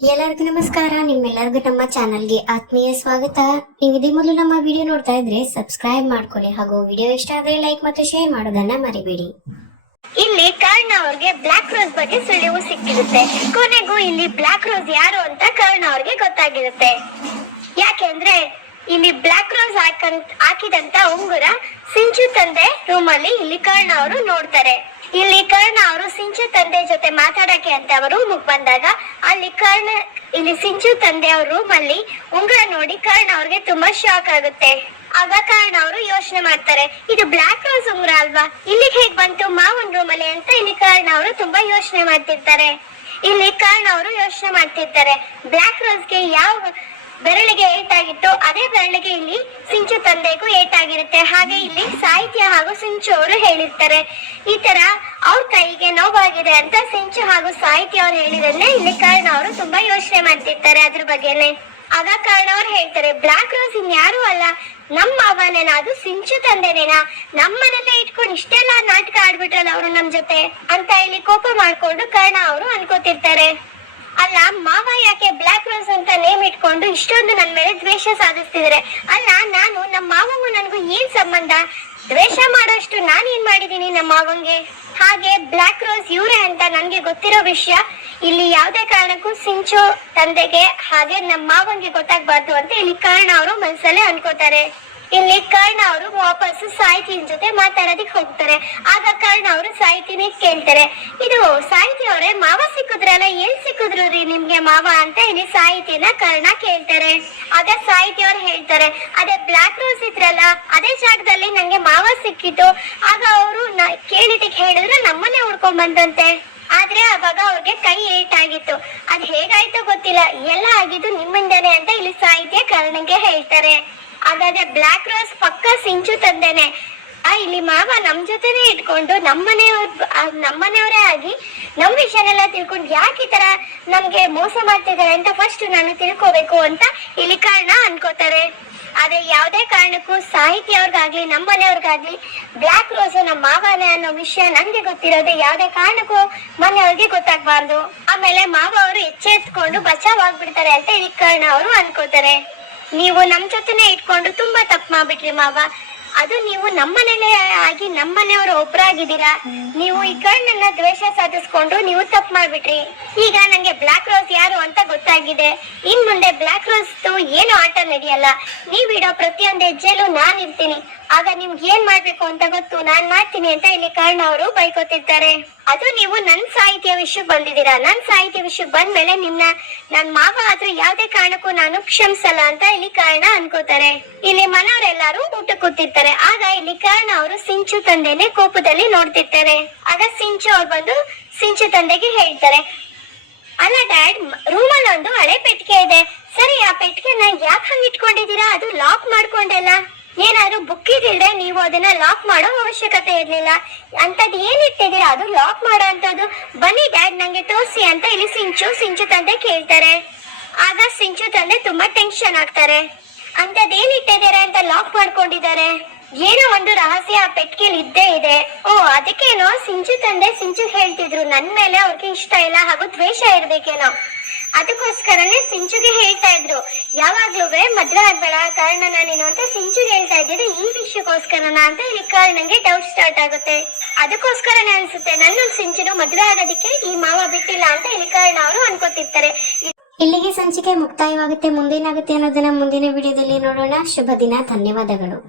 ಎಲ್ಲರಿಗೂ ನಮಸ್ಕಾರ. ನಿಮ್ಮೆಲ್ಲರಿಗೂ ನಮ್ಮ ಚಾನಲ್ಗೆ ಆತ್ಮೀಯ ಸ್ವಾಗತ. ನೀವು ಇದೇ ಮೊದಲು ನಮ್ಮ ವಿಡಿಯೋ ನೋಡ್ತಾ ಇದ್ರೆ ಸಬ್ಸ್ಕ್ರೈಬ್ ಮಾಡ್ಕೊಳ್ಳಿ ಹಾಗೂ ವಿಡಿಯೋ ಇಷ್ಟ ಆದ್ರೆ ಲೈಕ್ ಮತ್ತು ಶೇರ್ ಮಾಡೋದನ್ನ ಮರಿಬೇಡಿ. ಇಲ್ಲಿ ಕರ್ಣ ಅವ್ರಿಗೆ ಬ್ಲಾಕ್ ರೋಸ್ ಬಗ್ಗೆ ಸುಳಿವು ಸಿಕ್ಕಿರುತ್ತೆ. ಕೊನೆಗೂ ಇಲ್ಲಿ ಬ್ಲಾಕ್ ರೋಸ್ ಯಾರು ಅಂತ ಕರ್ಣ ಅವ್ರಿಗೆ ಗೊತ್ತಾಗಿರುತ್ತೆ. ಯಾಕೆಂದ್ರೆ ಇಲ್ಲಿ ಬ್ಲಾಕ್ ರೋಸ್ ಹಾಕಿದಂತ ಉಂಗುರ ಸಿಂಚು ತಂದೆ ರೂಮ್ ಅಲ್ಲಿ ಇಲ್ಲಿ ಕರ್ಣ ಅವರು ನೋಡ್ತಾರೆ. ಇಲ್ಲಿ ಕರ್ಣ ಅವರು ಸಿಂಚು ತಂದೆ ಜೊತೆ ಮಾತಾಡಕ್ಕೆ ಅಂತ ಅವರು ರೂಮ್ ಬಂದಾಗ ಇಲ್ಲಿ ಸಿಂಚು ತಂದೆ ಅವ್ರ ರೂಮ್ ಅಲ್ಲಿ ಉಂಗುರ ನೋಡಿ ಕರ್ಣ ಅವ್ರಿಗೆ ತುಂಬಾ ಶಾಕ್ ಆಗುತ್ತೆ. ಆಗ ಕರ್ಣ ಅವರು ಯೋಚನೆ ಮಾಡ್ತಾರೆ, ಇದು ಬ್ಲಾಕ್ ರೋಸ್ ಉಂಗುರ ಅಲ್ವಾ, ಇಲ್ಲಿಗೆ ಹೇಗ್ ಬಂತು ಮಾವನ್ ರೂಮ್ ಅಲ್ಲಿ ಅಂತ ಇಲ್ಲಿ ಕರ್ಣ ಅವರು ತುಂಬಾ ಯೋಚನೆ ಮಾಡ್ತಿರ್ತಾರೆ. ಬ್ಲಾಕ್ ರೋಸ್ಗೆ ಯಾವ ಬೆರಳಿಗೆ ಏಟಾಗಿತ್ತು ಅದೇ ಬೆರಳಿಗೆ ಇಲ್ಲಿ ಸಿಂಚು ತಂದೆಗೂ ಏಟಾಗಿರುತ್ತೆ. ಹಾಗೆ ಇಲ್ಲಿ ಸಾಹಿತ್ಯ ಹಾಗೂ ಸಿಂಚು ಅವರು ಹೇಳಿರ್ತಾರೆ, ಈ ತರ ಅವ್ರ ಕೈಗೆ ನೋವಾಗಿದೆ ಅಂತ ಸಿಂಚು ಹಾಗೂ ಸಾಹಿತ್ಯ ಅವ್ರು ಹೇಳಿದ್ರೆ ಇಲ್ಲಿ ಕರ್ಣ ಅವರು ತುಂಬಾ ಯೋಚನೆ ಮಾಡ್ತಿರ್ತಾರೆ ಅದ್ರ ಬಗ್ಗೆನೆ. ಆಗ ಕರ್ಣ ಅವ್ರು ಹೇಳ್ತಾರೆ, ಬ್ಲಾಕ್ ರೋಸ್ ಇನ್ಯಾರು ಅಲ್ಲ, ನಮ್ಮ ಅವನೇನಾ, ಅದು ಸಿಂಚು ತಂದೆನೇನಾ, ನಮ್ಮನೆಲ್ಲ ಇಟ್ಕೊಂಡು ಇಷ್ಟೆಲ್ಲ ನಾಟಕ ಆಡ್ಬಿಟ್ರಲ್ಲ ಅವರು ನಮ್ ಜೊತೆ ಅಂತ ಇಲ್ಲಿ ಕೋಪ ಮಾಡ್ಕೊಂಡು ಕರ್ಣ ಅವರು ಅನ್ಕೋತಿರ್ತಾರೆ. ಅಲ್ಲ, ಮಾವ ಯಾಕೆ ಬ್ಲಾಕ್ ರೋಸ್ ಅಂತ ನೇಮ್ ಇಟ್ಕೊಂಡು ಇಷ್ಟೊಂದು ನನ್ ಮೇಲೆ ದ್ವೇಷ ಸಾಧಿಸ್ತಿದ್ರೆ, ಅಲ್ಲ ನಾನು ನಮ್ಮ ಮಾವಂಗೂ ನನಗೂ ಏನ್ ಸಂಬಂಧ, ದ್ವೇಷ ಮಾಡೋಷ್ಟು ನಾನೇನ್ ಮಾಡಿದೀನಿ ನಮ್ಮ ಮಾವಂಗೆ, ಹಾಗೆ ಬ್ಲಾಕ್ ರೋಸ್ ಇವ್ರೆ ಅಂತ ನನ್ಗೆ ಗೊತ್ತಿರೋ ವಿಷಯ ಇಲ್ಲಿ ಯಾವ್ದೇ ಕಾರಣಕ್ಕೂ ಸಿಂಚು ತಂದೆಗೆ ಹಾಗೆ ನಮ್ಮ ಮಾವಂಗೆ ಗೊತ್ತಾಗ್ಬಾರ್ದು ಅಂತ ಇಲ್ಲಿ ಕರ್ಣ ಅವರು ಮನ್ಸಲ್ಲೇ ಅನ್ಕೋತಾರೆ. ಇಲ್ಲಿ ಕರ್ಣ ಅವರು ವಾಪಸ್ ಸಾಹಿತಿನ ಜೊತೆ ಮಾತಾಡೋದಿಕ್ ಹೋಗ್ತಾರೆ. ಆಗ ಕರ್ಣ ಅವರು ಸಾಹಿತಿನ ಕೇಳ್ತಾರೆ, ಇದು ಸಾಹಿತಿ ಅವರೇ, ಮಾವ ಸಿಕ್ಕಿದ್ರಲ್ಲ, ಎಲ್ ಸಿಕ್ಕಿದ್ರು ರೀ ನಿಮ್ಗೆ ಮಾವ ಅಂತ ಇಲ್ಲಿ ಸಾಹಿತಿನ ಕರ್ಣ ಕೇಳ್ತಾರೆ. ಆಗ ಸಾಹಿತಿ ಅವ್ರು ಹೇಳ್ತಾರೆ, ಅದೇ ಬ್ಲಾಕ್ ರೋಸ್ ಇದ್ರಲ್ಲ ಅದೇ ಜಾಗದಲ್ಲಿ ನಂಗೆ ಮಾವ ಸಿಕ್ಕಿತ್ತು. ಆಗ ಅವರು ಕೇಳಿದಕ್ಕೆ ಹೇಳಿದ್ರೆ ನಮ್ಮನ್ನೇ ಹುಡ್ಕೊಂಡ್ ಬಂದಂತೆ, ಆದ್ರೆ ಅವಾಗ ಅವ್ರಿಗೆ ಕೈ ಏಟಾಗಿತ್ತು, ಅದ್ ಹೇಗಾಯ್ತೋ ಗೊತ್ತಿಲ್ಲ, ಎಲ್ಲ ಆಗಿದ್ದು ನಿಮ್ಮಿಂದನೇ ಅಂತ ಇಲ್ಲಿ ಸಾಹಿತ್ಯ ಕರ್ಣಂಗೆ ಹೇಳ್ತಾರೆ. ಹಾಗಾದ್ರೆ ಬ್ಲಾಕ್ ರೋಸ್ ಪಕ್ಕ ಸಿಂಚು ತಂದೆನೆ. ಇಲ್ಲಿ ಮಾವ ನಮ್ ಜೊತೆನೆ ಇಟ್ಕೊಂಡು ನಮ್ಮನೆಯವರೇ ಆಗಿ ನಮ್ ವಿಷಯನೆಲ್ಲ ತಿಳ್ಕೊಂಡು ಯಾಕೆ ಈ ತರ ನಮ್ಗೆ ಮೋಸ ಮಾಡ್ತಿದ್ದಾರೆ ಅಂತ ಫಸ್ಟ್ ನಾನು ತಿಳ್ಕೋಬೇಕು ಅಂತ ಇಲ್ಲಿ ಕರ್ಣ ಅನ್ಕೋತಾರೆ. ಆದ್ರೆ ಯಾವ್ದೇ ಕಾರಣಕ್ಕೂ ಸಾಹಿತಿ ಅವ್ರಿಗಾಗ್ಲಿ ನಮ್ಮ ಮನೆಯವ್ರಿಗಾಗ್ಲಿ ಬ್ಲಾಕ್ ರೋಸ್ ನಮ್ಮ ಮಾವನೇ ಅನ್ನೋ ವಿಷಯ ನನ್ಗೆ ಗೊತ್ತಿರೋದು ಯಾವ್ದೇ ಕಾರಣಕ್ಕೂ ಮನೆಯವ್ರಿಗೆ ಗೊತ್ತಾಗ್ಬಾರ್ದು. ಆಮೇಲೆ ಮಾವ ಅವರು ಎಚ್ಚೆತ್ಕೊಂಡು ಬಚಾವ್ ಆಗ್ಬಿಡ್ತಾರೆ ಅಂತ ಇಲ್ಲಿ ಕರ್ಣ ಅವರು ಅನ್ಕೋತಾರೆ. ನೀವು ನಮ್ ಜೊತೆನೆ ಇಟ್ಕೊಂಡು ತುಂಬಾ ತಪ್ಪು ಮಾಡ್ಬಿಟ್ರಿ ಮಾವ, ಅದು ನೀವು ನಮ್ಮನೇಲೆ ಆಗಿ ನಮ್ಮನೆಯವರು ಒಬ್ರಾಗಿದ್ದೀರಾ, ನೀವು ಈ ಕರ್ಣನ್ನ ದ್ವೇಷ ಸಾಧಿಸ್ಕೊಂಡು ನೀವು ತಪ್ಪು ಮಾಡ್ಬಿಟ್ರಿ. ಈಗ ನಂಗೆ ಬ್ಲಾಕ್ ರೋಸ್ ಯಾರು ಅಂತ ಗೊತ್ತಾಗಿದೆ, ಇನ್ ಮುಂದೆ ಬ್ಲಾಕ್ ರೋಸ್ ಏನು ಆಟ ನಡೆಯಲ್ಲ, ನೀವ್ ಇಡೋ ಪ್ರತಿಯೊಂದು ಹೆಜ್ಜೆಲೂ ನಾನ್ ಇರ್ತೀನಿ, ಆಗ ನಿಮ್ಗೆ ಏನ್ ಮಾಡ್ಬೇಕು ಅಂತ ಗೊತ್ತು, ನಾನ್ ಮಾಡ್ತೀನಿ ಅಂತ ಇಲ್ಲಿ ಕರ್ಣ ಅವರು ಬೈಕೋತಿರ್ತಾರೆ. ಅದು ನೀವು ನನ್ ಸಾಹಿತ್ಯ ವಿಷಯಕ್ಕೆ ಬಂದಿದ್ದೀರಾ, ನನ್ ಸಾಹಿತ್ಯ ವಿಷಯಕ್ಕೆ ಬಂದ್ಮೇಲೆ ನನ್ ಮಾವ ಆದ್ರೂ ಯಾವ್ದೇ ಕಾರಣಕ್ಕೂ ನಾನು ಕ್ಷಮಿಸಲ್ಲ ಅಂತ ಇಲ್ಲಿ ಕರ್ಣ ಅನ್ಕೋತಾರೆ. ಇಲ್ಲಿ ಮನೆಯವರೆಲ್ಲರೂ ಊಟ ಕೂತಿರ್ತಾರೆ. ಆಗ ಇಲ್ಲಿ ಕರ್ಣ ಅವರು ಸಿಂಚು ತಂದೆನೆ ಕೋಪದಲ್ಲಿ ನೋಡ್ತಿರ್ತಾರೆ. ಆಗ ಸಿಂಚು ಅವ್ರು ಬಂದು ಸಿಂಚು ತಂದೆಗೆ ಹೇಳ್ತಾರೆ, ಅಲ್ಲ ಡ್ಯಾಡ್, ರೂಮಲ್ಲಿ ಒಂದು ಹಳೆ ಪೆಟ್ಟಿಗೆ ಇದೆ, ಸರಿ ಆ ಪೆಟ್ಟಿಗೆನ ಯಾಕೆ ಹಂಗ್ ಇಟ್ಕೊಂಡಿದ್ದೀರಾ, ಅದು ಲಾಕ್ ಮಾಡ್ಕೊಂಡೆಲ್ಲ, ಏನಾದ್ರು ಬುಕ್ ಇದ್ರೆ ನೀವು ಅದನ್ನ ಲಾಕ್ ಮಾಡೋ ಅವಶ್ಯಕತೆ ಇರ್ಲಿಲ್ಲ, ಅಂತದ್ ಏನ್ ಇಟ್ಟಿದ್ದೀರಾ ಅದು ಲಾಕ್ ಮಾಡೋ ಅಂತದ್ದು, ಬನ್ನಿ ಡ್ಯಾಡ್ ನಂಗೆ ತೋರಿಸಿ ಅಂತ ಇಲ್ಲಿ ಸಿಂಚು ತಂದೆ ಕೇಳ್ತಾರೆ. ಆಗ ಸಿಂಚು ತಂದೆ ತುಂಬಾ ಟೆನ್ಷನ್ ಆಗ್ತಾರೆ, ಅಂತದ್ ಏನ್ ಇಟ್ಟಿದ್ದಾರೆ ಅಂತ ಲಾಕ್ ಮಾಡ್ಕೊಂಡಿದ್ದಾರೆ, ಏನೋ ಒಂದು ರಹಸ್ಯ ಆ ಪೆಟ್ಟಿಗೆಲಿ ಇದ್ದೇ ಇದೆ. ಓ ಅದಕ್ಕೇನೋ ಸಿಂಚು ತಂದೆ ಹೇಳ್ತಿದ್ರು ನನ್ ಮೇಲೆ ಅವ್ರಿಗೆ ಇಷ್ಟ ಇಲ್ಲ ಹಾಗೂ ದ್ವೇಷ ಇರ್ಬೇಕೇನೋ, ಅದಕ್ಕೋಸ್ಕರನೇ ಸಿಂಚುಗೆ ಹೇಳ್ತಾ ಇದ್ರು ಯಾವಾಗ್ಲೂ ಮದ್ವೆ ಆಗ್ಬೇಡ ಕರ್ಣನ ನೀನು ಅಂತ ಸಿಂಚುಗೆ ಹೇಳ್ತಾ ಇದ್ದಿದ್ದು ಈ ವಿಷಯಕ್ಕೋಸ್ಕರನ ಅಂತ ಇಲ್ಲಿ ಕರ್ಣಂಗೆ ಡೌಟ್ ಸ್ಟಾರ್ಟ್ ಆಗುತ್ತೆ. ಅದಕ್ಕೋಸ್ಕರನೇ ಅನ್ಸುತ್ತೆ ನನ್ನ ಸಿಂಚುನು ಮದ್ವೆ ಆಗೋದಕ್ಕೆ ಈ ಮಾವ ಬಿಟ್ಟಿಲ್ಲ ಅಂತ ಇಲ್ಲಿ ಕರ್ಣ ಅವರು ಅನ್ಕೋತಿರ್ತಾರೆ. ಇಲ್ಲಿಗೆ ಸಂಚಿಕೆ ಮುಕ್ತಾಯವಾಗುತ್ತೆ. ಮುಂದೇನಾಗುತ್ತೆ ಅನ್ನೋದನ್ನ ಮುಂದಿನ ವಿಡಿಯೋದಲ್ಲಿ ನೋಡೋಣ. ಶುಭ ದಿನ. ಧನ್ಯವಾದಗಳು.